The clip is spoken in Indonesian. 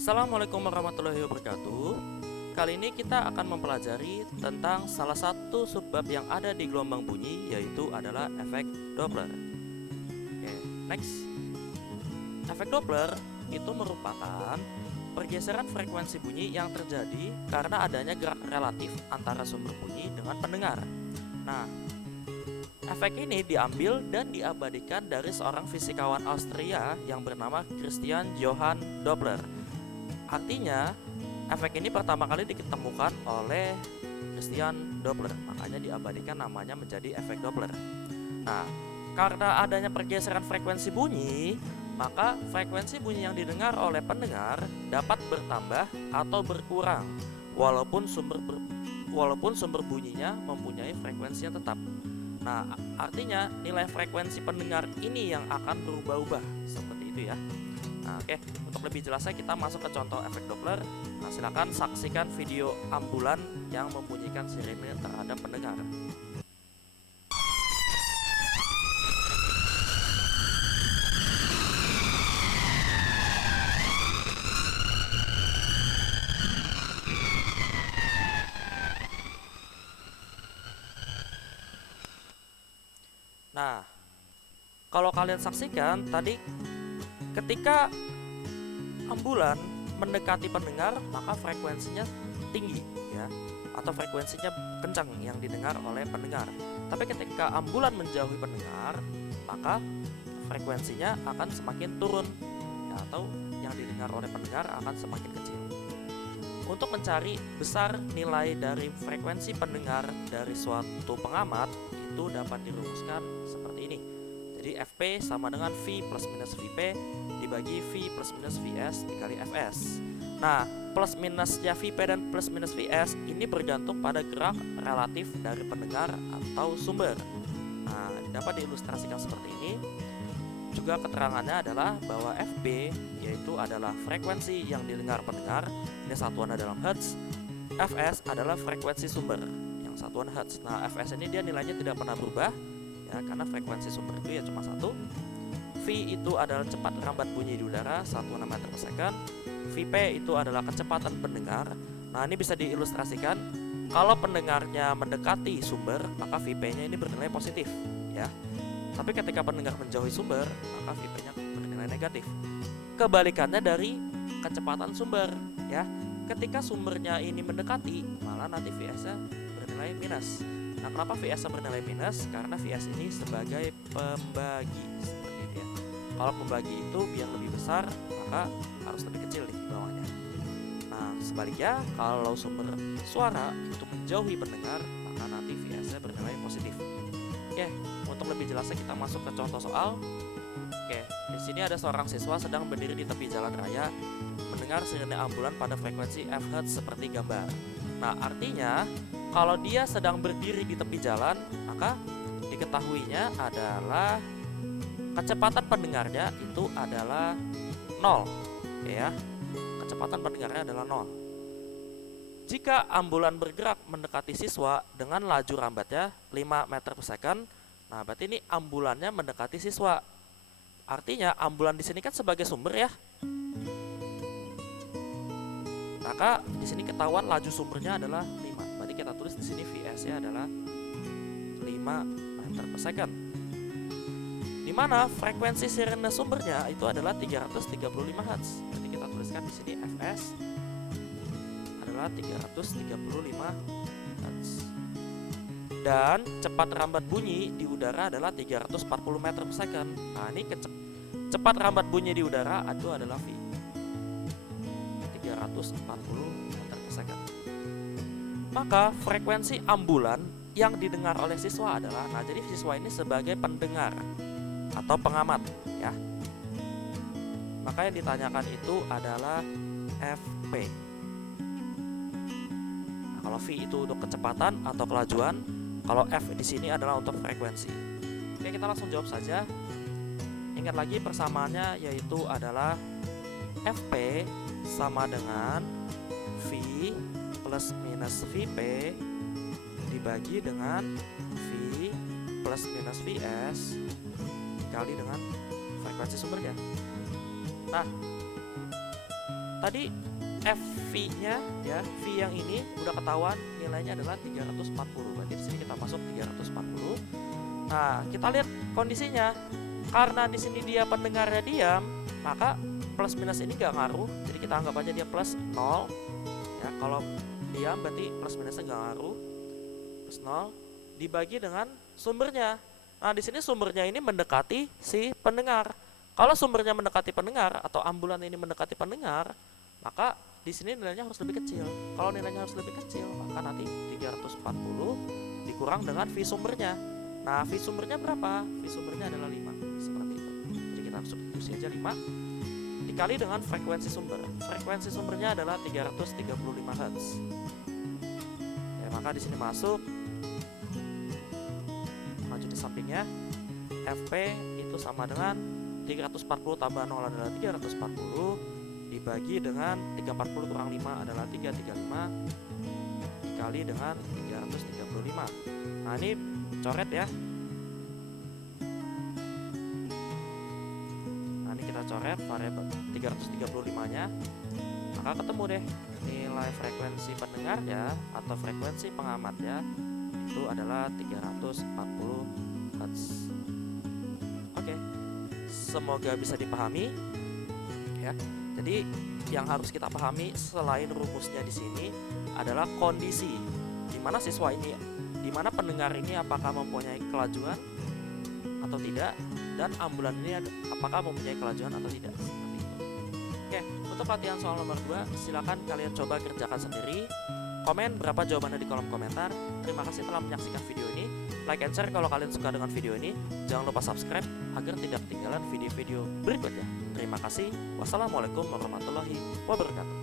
Assalamualaikum warahmatullahi wabarakatuh. Kali ini kita akan mempelajari tentang salah satu subbab yang ada di gelombang bunyi, yaitu adalah efek Doppler. Oke, next. Efek Doppler itu merupakan pergeseran frekuensi bunyi yang terjadi karena adanya gerak relatif antara sumber bunyi dengan pendengar. Nah, efek ini diambil dan diabadikan dari seorang fisikawan Austria yang bernama Christian Johann Doppler. Artinya, efek ini pertama kali ditemukan oleh Christian Doppler, makanya diabadikan namanya menjadi efek Doppler. Nah, karena adanya pergeseran frekuensi bunyi, maka frekuensi bunyi yang didengar oleh pendengar dapat bertambah atau berkurang walaupun sumber bunyinya mempunyai frekuensi yang tetap. Nah, artinya nilai frekuensi pendengar ini yang akan berubah-ubah seperti itu ya. Nah, oke, untuk lebih jelasnya kita masuk ke contoh efek Doppler. Nah, silakan saksikan video ambulan yang membunyikan sirene terhadap pendengar. Nah, kalau kalian saksikan tadi ketika ambulan mendekati pendengar, maka frekuensinya tinggi ya, atau frekuensinya kencang yang didengar oleh pendengar. Tapi ketika ambulan menjauhi pendengar, maka frekuensinya akan semakin turun ya, atau yang didengar oleh pendengar akan semakin kecil. Untuk mencari besar nilai dari frekuensi pendengar dari suatu pengamat, itu dapat dirumuskan seperti ini. Jadi Fp sama dengan V plus minus Vp dibagi V plus minus Vs dikali Fs. Nah, plus minusnya Vp dan plus minus Vs ini bergantung pada gerak relatif dari pendengar atau sumber. Nah, dapat diilustrasikan seperti ini. Juga keterangannya adalah bahwa Fb yaitu adalah frekuensi yang didengar pendengar, ini satuannya dalam Hertz. Fs adalah frekuensi sumber yang satuan Hertz. Nah, Fs ini dia nilainya tidak pernah berubah ya, karena frekuensi sumber itu ya cuma satu. V itu adalah cepat rambat bunyi di udara 1 meter per second. Vp itu adalah kecepatan pendengar. Nah, ini bisa diilustrasikan kalau pendengarnya mendekati sumber, maka Vp-nya ini bernilai positif ya. Tapi ketika pendengar menjauhi sumber, maka Vp-nya bernilai negatif. Kebalikannya dari kecepatan sumber ya. Ketika sumbernya ini mendekati, malah nanti Vs-nya bernilai minus. Nah, kenapa Vs bernilai minus? Karena Vs ini sebagai pembagi seperti itu ya. Kalau pembagi itu biar lebih besar, maka harus lebih kecil di bawahnya. Nah, sebaliknya kalau sumber suara itu menjauhi pendengar, maka nanti Vs bernilai positif. Oke, untuk lebih jelasnya kita masuk ke contoh soal. Oke, di sini ada seorang siswa sedang berdiri di tepi jalan raya, mendengar sirene ambulan pada frekuensi Fz seperti gambar. Nah, artinya kalau dia sedang berdiri di tepi jalan, maka diketahuinya adalah kecepatan pendengarnya itu adalah 0. Oke ya, kecepatan pendengarnya adalah 0. Jika ambulan bergerak mendekati siswa dengan laju rambatnya 5 meter per second, nah berarti ini ambulannya mendekati siswa. Artinya ambulan di sini kan sebagai sumber ya. Maka di sini ketahuan laju sumbernya adalah 5. Berarti kita tulis di sini Vs-nya adalah 5 meter per second. Di mana frekuensi sirene sumbernya itu adalah 335 Hz. Berarti kita tuliskan di sini Fs adalah 335 Hz. Dan cepat rambat bunyi di udara adalah 340 meter per second. Nah, ini cepat rambat bunyi di udara itu adalah V, 340 meter per second. Maka frekuensi ambulan yang didengar oleh siswa adalah, nah jadi siswa ini sebagai pendengar atau pengamat ya. Maka yang ditanyakan itu adalah Fp. Nah, kalau V itu untuk kecepatan atau kelajuan, kalau F di sini adalah untuk frekuensi. Oke, kita langsung jawab saja. Ingat lagi persamaannya yaitu adalah Fp sama dengan V plus minus Vp dibagi dengan V plus minus Vs dikali dengan frekuensi sumbernya. Nah, tadi FV-nya ya, V yang ini udah ketahuan nilainya adalah 340. Berarti di sini kita masuk 340. Nah, kita lihat kondisinya. Karena di sini dia pendengarnya diam, maka plus minus ini gak ngaruh. Jadi kita anggap aja dia plus 0. Ya, kalau diam berarti plus minusnya gak ngaruh. Plus 0 dibagi dengan sumbernya. Nah, di sini sumbernya ini mendekati si pendengar. Kalau sumbernya mendekati pendengar atau ambulan ini mendekati pendengar, maka di sini nilainya harus lebih kecil. Kalau nilainya harus lebih kecil, maka nanti 340 dikurang dengan V sumbernya. Nah, V sumbernya berapa? V sumbernya adalah 5, seperti itu. Jadi kita substitusi aja 5 dikali dengan frekuensi sumber. Frekuensi sumbernya adalah 335 Hz. Ya, maka di sini masuk, maju di sampingnya, Fp itu sama dengan 340 tambah 0 adalah 340 dibagi dengan 340 kurang 5 adalah 335 dikali dengan 335. Nah, ini coret ya. Nah, ini kita coret variabel 335-nya. Maka ketemu deh nilai frekuensi pendengar ya atau frekuensi pengamat ya, itu adalah 340 Hz. Oke. Semoga bisa dipahami ya. Jadi yang harus kita pahami selain rumusnya di sini adalah kondisi di mana siswa ini, di mana pendengar ini apakah mempunyai kelajuan atau tidak, dan ambulan ini apakah mempunyai kelajuan atau tidak. Seperti itu. Oke, untuk latihan soal nomor 2, silakan kalian coba kerjakan sendiri. Komen berapa jawabannya di kolom komentar. Terima kasih telah menyaksikan video ini. Like and share kalau kalian suka dengan video ini. Jangan lupa subscribe agar tidak ketinggalan video-video berikutnya. Terima kasih. Wassalamualaikum warahmatullahi wabarakatuh.